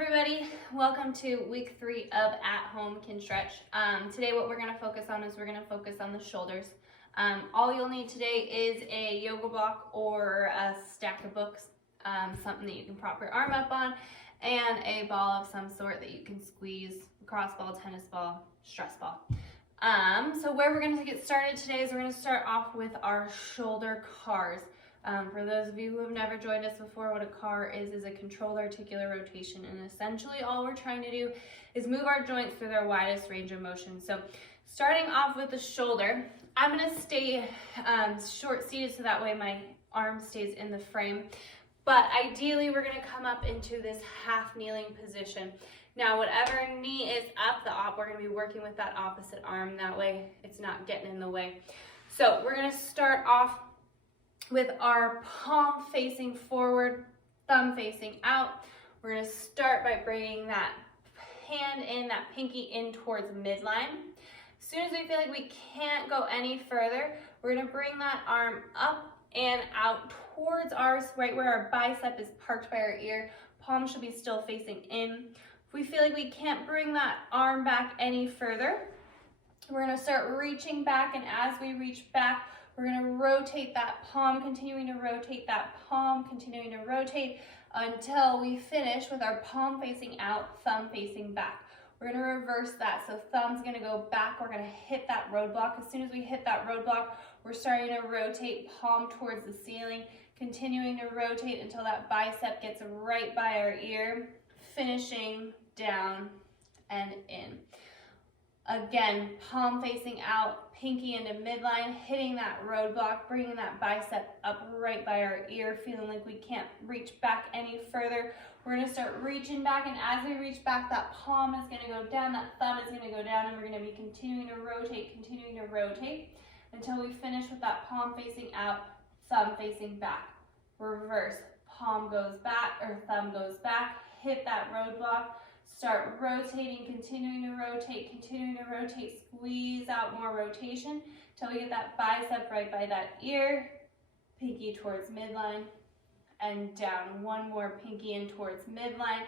everybody, welcome to week 3 of at-home Kinstretch. Today what we're going to focus on is we're going to focus on the shoulders. All you'll need today is a yoga block or a stack of books, something that you can prop your arm up on, and a ball of some sort that you can squeeze, cross ball, tennis ball, stress ball. So where we're going to get started today is we're going to start off with our shoulder cars. For those of you who have never joined us before, what a car is a controlled articular rotation, and essentially all we're trying to do is move our joints through their widest range of motion. So starting off with the shoulder, I'm going to stay short seated so that way my arm stays in the frame, but ideally we're going to come up into this half kneeling position. Now whatever knee is up, we're going to be working with that opposite arm, that way it's not getting in the way. So we're going to start off with our palm facing forward, thumb facing out. We're going to start by bringing that hand in, that pinky in towards midline. As soon as we feel like we can't go any further, we're going to bring that arm up and out towards ours, right where our bicep is parked by our ear. Palm should be still facing in. If we feel like we can't bring that arm back any further, we're going to start reaching back, and as we reach back, we're going to rotate that palm, continuing to rotate that palm, continuing to rotate until we finish with our palm facing out, thumb facing back. We're going to reverse that. So thumb's going to go back. We're going to hit that roadblock. As soon as we hit that roadblock, we're starting to rotate palm towards the ceiling, continuing to rotate until that bicep gets right by our ear, finishing down and in. Again, palm facing out, pinky into midline, hitting that roadblock, bringing that bicep up right by our ear, feeling like we can't reach back any further. We're going to start reaching back, and as we reach back, that palm is going to go down, that thumb is going to go down, and we're going to be continuing to rotate until we finish with that palm facing out, thumb facing back. Reverse, palm goes back, or thumb goes back, hit that roadblock. Start rotating, continuing to rotate, squeeze out more rotation until we get that bicep right by that ear, pinky towards midline, and down. One more, pinky in towards midline.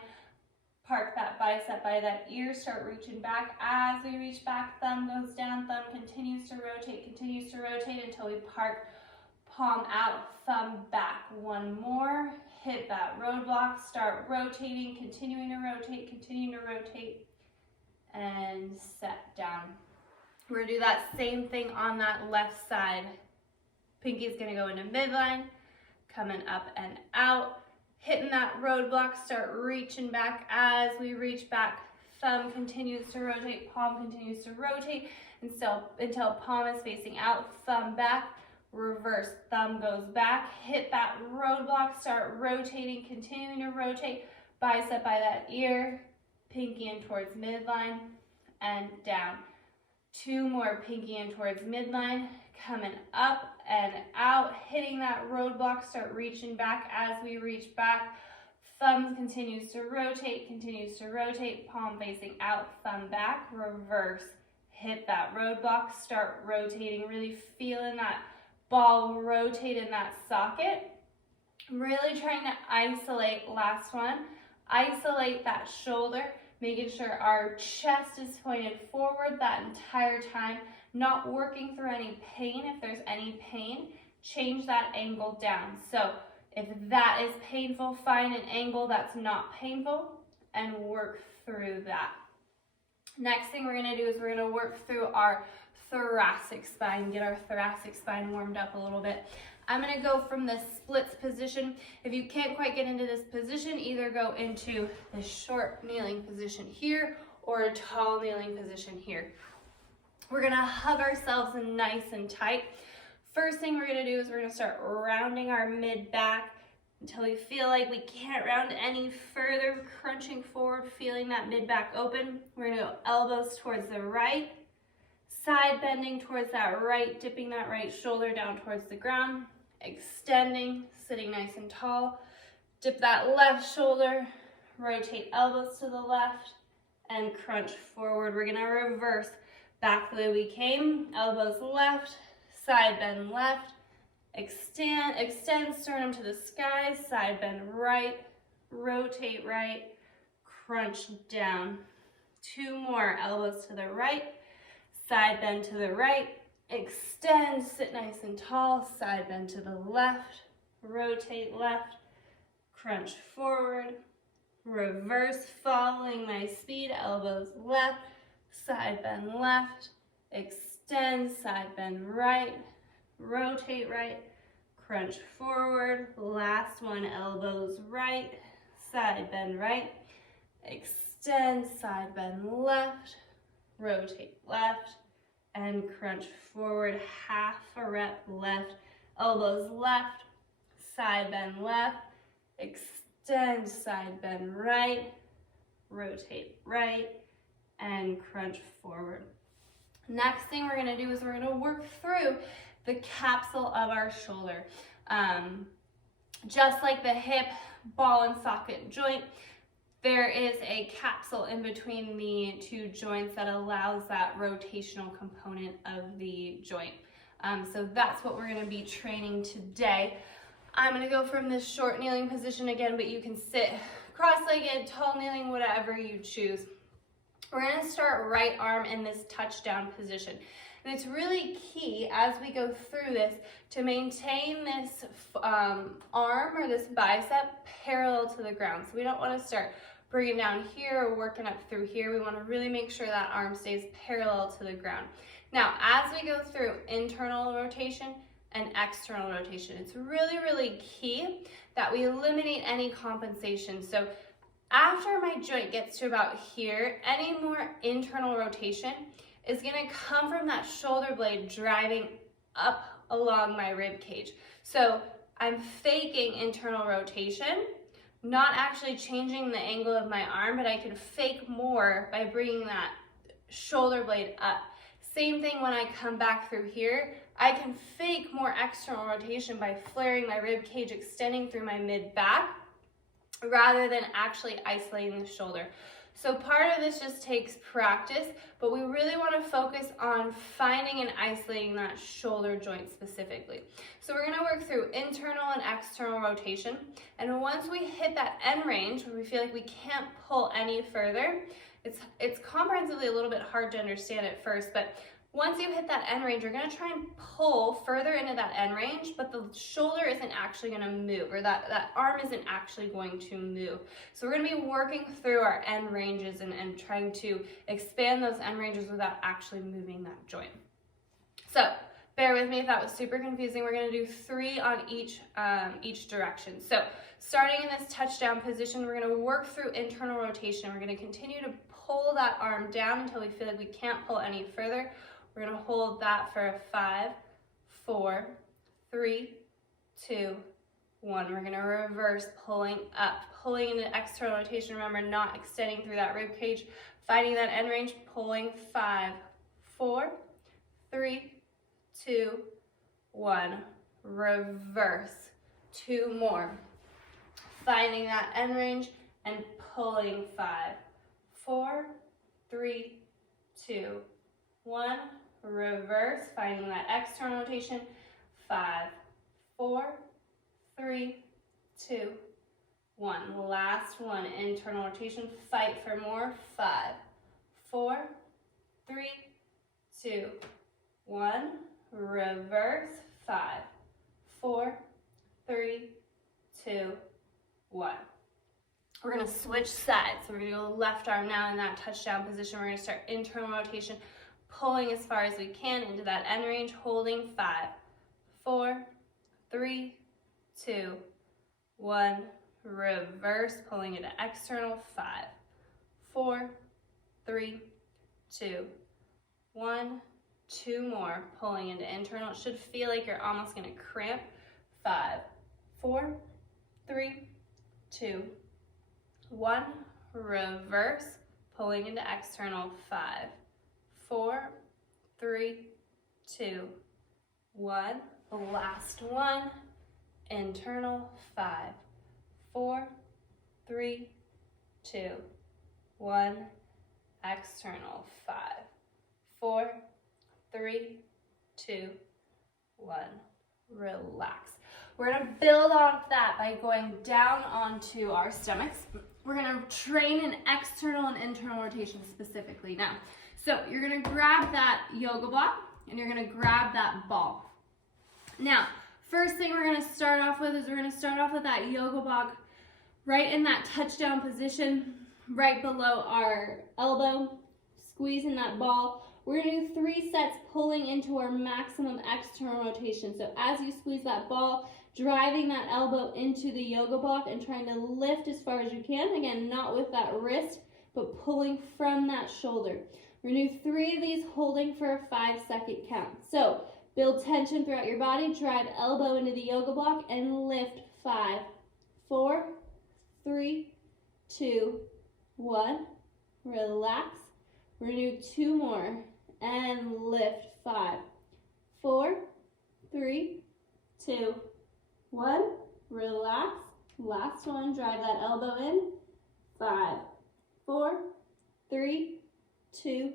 Park that bicep by that ear, start reaching back. As we reach back, thumb goes down, thumb continues to rotate until we park palm out, thumb back. One more. Hit that roadblock, start rotating, continuing to rotate, and set down. We're going to do that same thing on that left side. Pinky's going to go into midline, coming up and out, hitting that roadblock, start reaching back. As we reach back, thumb continues to rotate, palm continues to rotate until palm is facing out, thumb back. Reverse, thumb goes back, hit that roadblock, start rotating, continuing to rotate, bicep by that ear, pinky in towards midline, and down. Two more, pinky in towards midline, coming up and out, hitting that roadblock, start reaching back. As we reach back, thumb continues to rotate, palm facing out, thumb back, reverse, hit that roadblock, start rotating, really feeling that ball rotate in that socket. Really trying to isolate, last one, isolate that shoulder, making sure our chest is pointed forward that entire time, not working through any pain. If there's any pain, change that angle down. So if that is painful, find an angle that's not painful and work through that. Next thing we're going to do is we're going to work through our thoracic spine, get our thoracic spine warmed up a little bit. I'm going to go from the splits position. If you can't quite get into this position, either go into the short kneeling position here or a tall kneeling position here. We're going to hug ourselves nice and tight. First thing we're going to do is we're going to start rounding our mid back until we feel like we can't round any further, crunching forward, feeling that mid back open. We're going to go elbows towards the right, side bending towards that right, dipping that right shoulder down towards the ground, extending, sitting nice and tall. Dip that left shoulder, rotate elbows to the left, and crunch forward. We're gonna reverse back the way we came, elbows left, side bend left, extend sternum to the sky, side bend right, rotate right, crunch down. 2 more, elbows to the right, side bend to the right, extend, sit nice and tall, side bend to the left, rotate left, crunch forward, reverse, following my speed, elbows left, side bend left, extend, side bend right, rotate right, crunch forward, last one, elbows right, side bend right, extend, side bend left, rotate left, and crunch forward, half a rep left, elbows left, side bend left, extend, side bend right, rotate right, and crunch forward. Next thing we're gonna do is we're gonna work through the capsule of our shoulder. Just like the hip, ball and socket joint, there is a capsule in between the 2 joints that allows that rotational component of the joint. So that's what we're gonna be training today. I'm gonna go from this short kneeling position again, but you can sit cross-legged, tall kneeling, whatever you choose. We're gonna start right arm in this touchdown position. And it's really key as we go through this to maintain this arm or this bicep parallel to the ground. So we don't wanna start bringing down here or working up through here. We wanna really make sure that arm stays parallel to the ground. Now, as we go through internal rotation and external rotation, it's really, really key that we eliminate any compensation. So after my joint gets to about here, any more internal rotation is gonna come from that shoulder blade driving up along my rib cage. So I'm faking internal rotation, not actually changing the angle of my arm, but I can fake more by bringing that shoulder blade up. Same thing when I come back through here, I can fake more external rotation by flaring my rib cage, extending through my mid-back, rather than actually isolating the shoulder. So part of this just takes practice, but we really want to focus on finding and isolating that shoulder joint specifically. So we're going to work through internal and external rotation, and once we hit that end range where we feel like we can't pull any further, it's comprehensively a little bit hard to understand at first, but once you hit that end range, you're going to try and pull further into that end range, but the shoulder isn't actually going to move, or that arm isn't actually going to move. So we're going to be working through our end ranges and trying to expand those end ranges without actually moving that joint. So bear with me if that was super confusing. We're going to do 3 on each direction. So starting in this touchdown position, we're going to work through internal rotation. We're going to continue to pull that arm down until we feel like we can't pull any further. We're going to hold that for a 5, 4, 3, 2, 1. We're going to reverse, pulling up, pulling into external rotation. Remember, not extending through that rib cage, finding that end range, pulling 5, 4, 3, 2, 1. Reverse. 2 more. Finding that end range and pulling 5, 4, 3, 2, 1. Reverse, finding that external rotation. 5, 4, 3, 2, 1. Last one, internal rotation. Fight for more. 5, 4, 3, 2, 1. Reverse. 5, 4, 3, 2, 1. We're going to switch sides. So we're going to go left arm now in that touchdown position. We're going to start internal rotation, pulling as far as we can into that end range, holding 5, 4, 3, 2, 1. Reverse, pulling into external. 5, 4, 3, 2, 1. 2 more, pulling into internal. It should feel like you're almost going to cramp. 5, 4, 3, 2, 1. Reverse, pulling into external. 5, 4, 3, 2, 1. The last one, internal. 5, 4, 3, 2, 1. External. 5, 4, 3, 2, 1. Relax. We're going to build off that by going down onto our stomachs. we're gonna train an external and internal rotation specifically now. So you're gonna grab that yoga block and you're gonna grab that ball. Now, first thing we're gonna start off with is we're gonna start off with that yoga block right in that touchdown position, right below our elbow, squeezing that ball. We're gonna do 3 sets pulling into our maximum external rotation. So as you squeeze that ball, driving that elbow into the yoga block and trying to lift as far as you can. Again, not with that wrist, but pulling from that shoulder. We're gonna do 3 of these holding for a 5-second count. So build tension throughout your body, drive elbow into the yoga block and lift. 5, 4, 3, 2, 1. Relax. We're gonna do 2 more and lift. 5, 4, 3, 2, 1. Relax. Last one, drive that elbow in. 5, 4, 3, 2,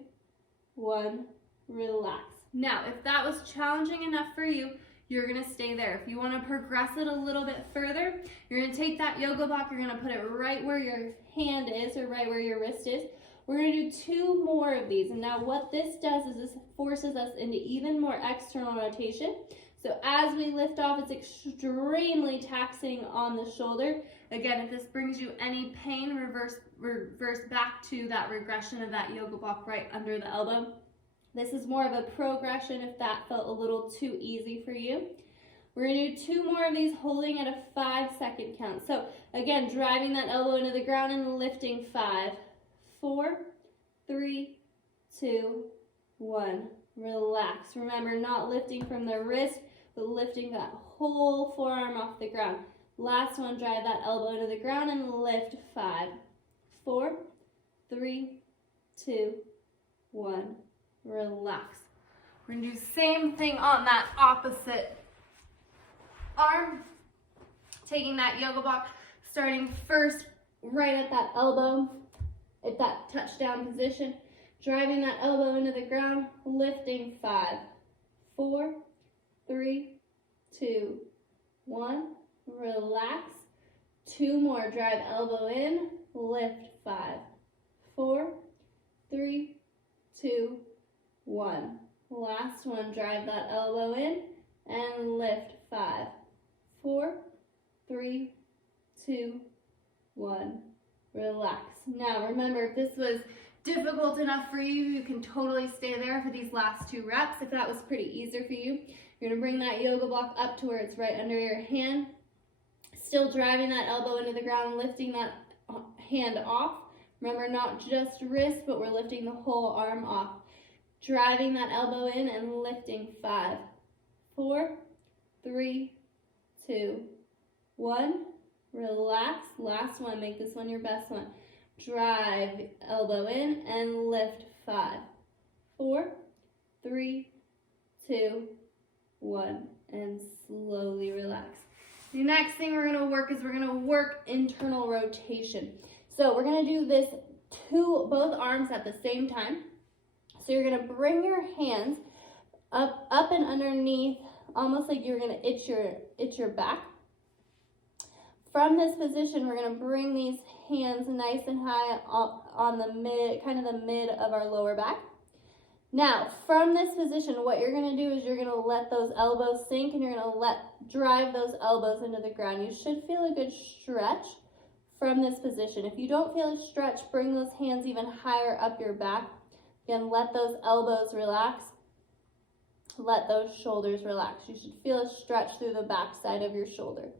1. Relax. Now, if that was challenging enough for you, you're gonna stay there. If you wanna progress it a little bit further, you're gonna take that yoga block, you're gonna put it right where your hand is or right where your wrist is. We're gonna do 2 more of these. And now what this does is this forces us into even more external rotation. So as we lift off, it's extremely taxing on the shoulder. Again, if this brings you any pain, reverse back to that regression of that yoga block right under the elbow. This is more of a progression if that felt a little too easy for you. We're gonna do 2 more of these holding at a 5-second count. So again, driving that elbow into the ground and lifting. 5, 4, 3, 2, 1. Relax. Remember, not lifting from the wrist, but lifting that whole forearm off the ground. Last one, drive that elbow into the ground and lift. 5, 4, 3, 2, 1. Relax. We're gonna do the same thing on that opposite arm. Taking that yoga block, starting first right at that elbow, at that touchdown position, driving that elbow into the ground, lifting. 5, 4, 3, 2, 1. Relax. 2 more, drive elbow in, lift. 5, 4, 3, 2, 1. Last one, drive that elbow in and lift. 5, 4, 3, 2, 1. Relax. Now remember, if this was difficult enough for you, you can totally stay there for these last 2 reps. If that was pretty easier for you, you're gonna bring that yoga block up to where it's right under your hand. Still driving that elbow into the ground, lifting that hand off. Remember, not just wrist, but we're lifting the whole arm off. Driving that elbow in and lifting. 5, 4, 3, 2, 1. Relax. Last one, make this one your best one. Drive elbow in and lift. 5, 4, 3, 2, 1. And slowly relax. The next thing we're gonna work is we're gonna work internal rotation. So we're gonna do this both arms at the same time. So you're gonna bring your hands up and underneath, almost like you're gonna itch your back. From this position, we're gonna bring these hands nice and high on the mid, kind of the mid of our lower back. Now, from this position, what you're gonna do is you're gonna let those elbows sink and you're gonna drive those elbows into the ground. You should feel a good stretch from this position. If you don't feel a stretch, bring those hands even higher up your back. Again, let those elbows relax. Let those shoulders relax. You should feel a stretch through the back side of your shoulder.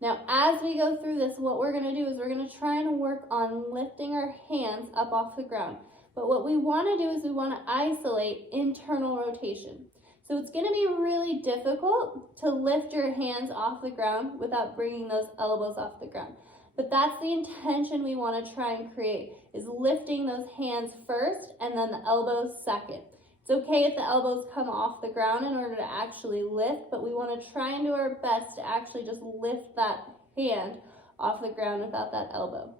Now, as we go through this, what we're gonna do is we're gonna try and work on lifting our hands up off the ground. But what we wanna do is we wanna isolate internal rotation. So it's gonna be really difficult to lift your hands off the ground without bringing those elbows off the ground. But that's the intention we want to try and create, is lifting those hands first and then the elbows second. It's okay if the elbows come off the ground in order to actually lift, but we want to try and do our best to actually just lift that hand off the ground without that elbow.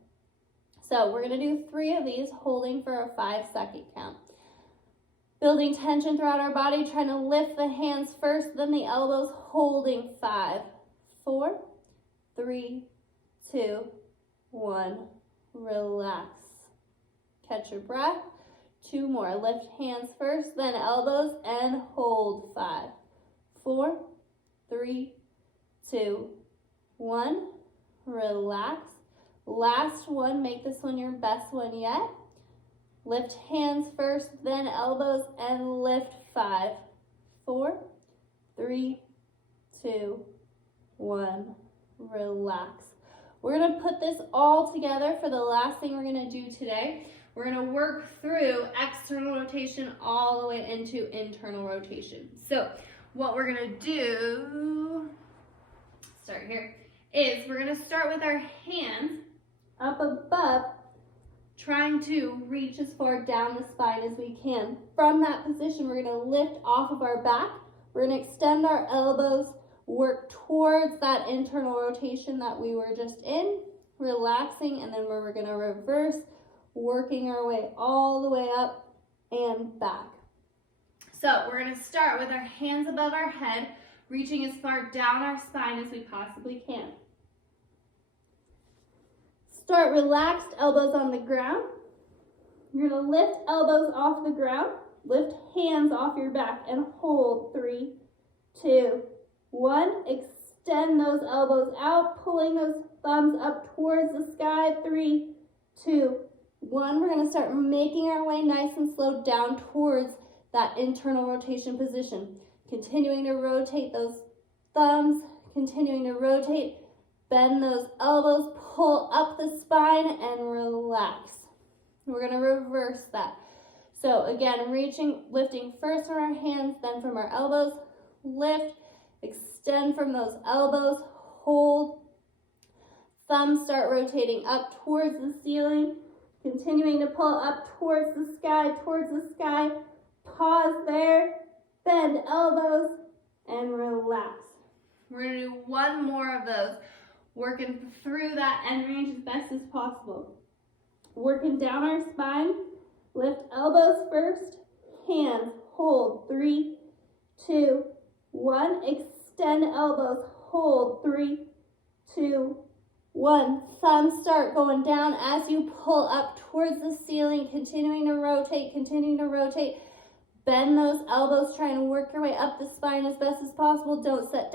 So we're going to do 3 of these, holding for a 5-second count. Building tension throughout our body, trying to lift the hands first, then the elbows, holding. 5, 4, 3, 2, 1. relax. Catch your breath. 2 more. Lift hands first, then elbows, and hold. 5, 4, 3, 2, 1. Relax. Last one. Make this one your best one yet. Lift hands first, then elbows, and lift. 5, 4, 3, 2, 1. Relax. We're going to put this all together for the last thing we're going to do today. We're going to work through external rotation all the way into internal rotation. So what we're going to do, start here, is we're going to start with our hands up above, trying to reach as far down the spine as we can. From that position, we're going to lift off of our back. We're going to extend our elbows, work towards that internal rotation that we were just in, relaxing, and then we're going to reverse, working our way all the way up and back. So we're going to start with our hands above our head, reaching as far down our spine as we possibly can. Start relaxed, elbows on the ground. You're going to lift elbows off the ground, lift hands off your back, and hold. 3, 2, 1. Extend those elbows out, pulling those thumbs up towards the sky. 3, 2, 1. We're going to start making our way nice and slow down towards that internal rotation position. Continuing to rotate those thumbs, continuing to rotate. Bend those elbows, pull up the spine, and relax. We're going to reverse that. So again, lifting first from our hands, then from our elbows. Lift, extend from those elbows, hold. Thumbs start rotating up towards the ceiling. Continuing to pull up towards the sky, Pause there, bend elbows, and relax. We're going to do 1 more of those. Working through that end range as best as possible. Working down our spine, lift elbows first, hands, hold. 3, 2, 1. Extend elbows, hold. 3, 2, 1. Thumbs start going down as you pull up towards the ceiling, continuing to rotate. Bend those elbows, trying to work your way up the spine as best as possible. Don't set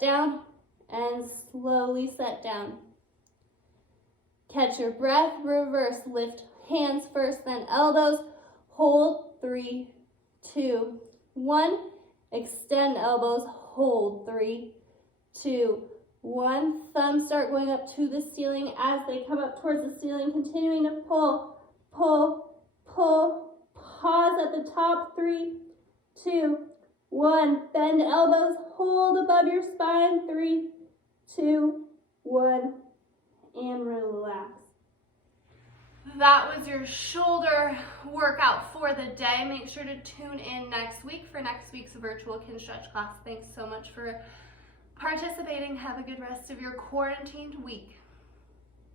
down. And slowly set down. Catch your breath, reverse, lift hands first, then elbows, hold. 3, 2, 1. Extend elbows, hold. 3, 2, 1. Thumbs start going up to the ceiling. As they come up towards the ceiling, continuing to pull. Pause at the top. 3, 2, 1. Bend elbows, hold above your spine. 3, 2, 1, and relax. That was your shoulder workout for the day. Make sure to tune in next week for next week's virtual Kinstretch class. Thanks so much for participating. Have a good rest of your quarantined week.